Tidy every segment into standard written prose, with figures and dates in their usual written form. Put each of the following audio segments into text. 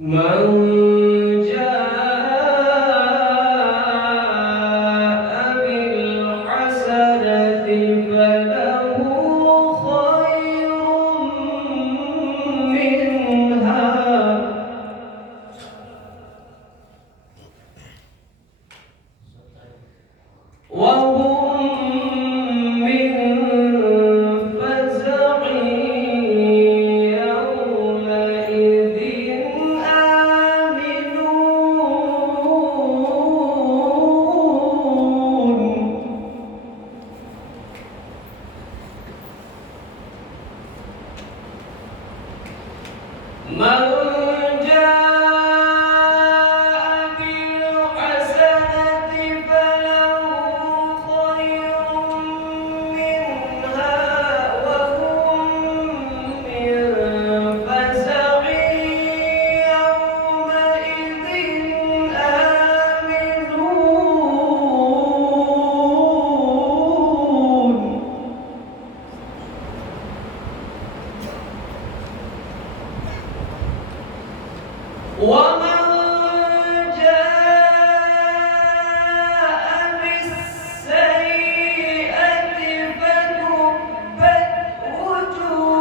من جاء بالحسنة فله خير منها وهم من فزع يومئذ من جاء بالحسنة فله خير منها وهم من فزع يومئذ آمنون ومن جاء بالسيئة فكبت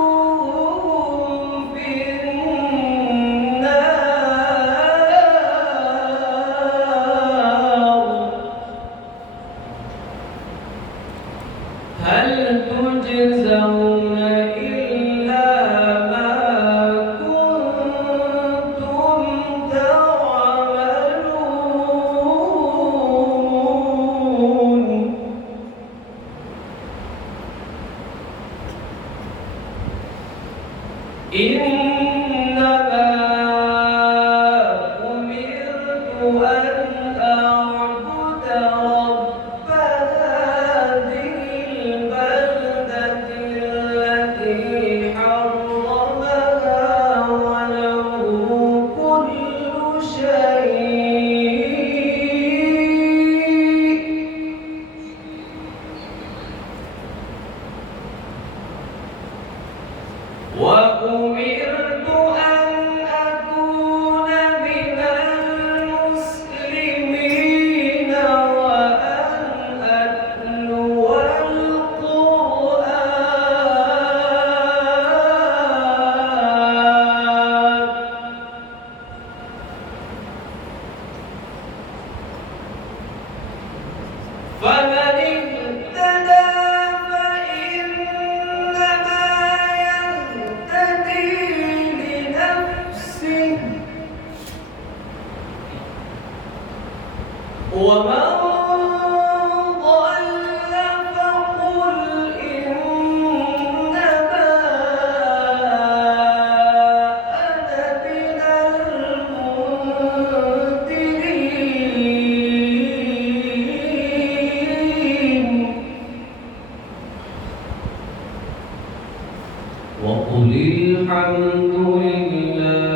وجوههم في النار هل تجزون إلا ما كنتم تعملون إنما أمرت أن أعبد رب هذه البلدة التي حرمها وله كل شيء وأمرت أن أكون من المسلمين وأن أتلو القرآن فمن اهتدى فإنما يهتدي لنفسه ومن ضل فقل إنما أنا من المنذرين وقل الحمد لله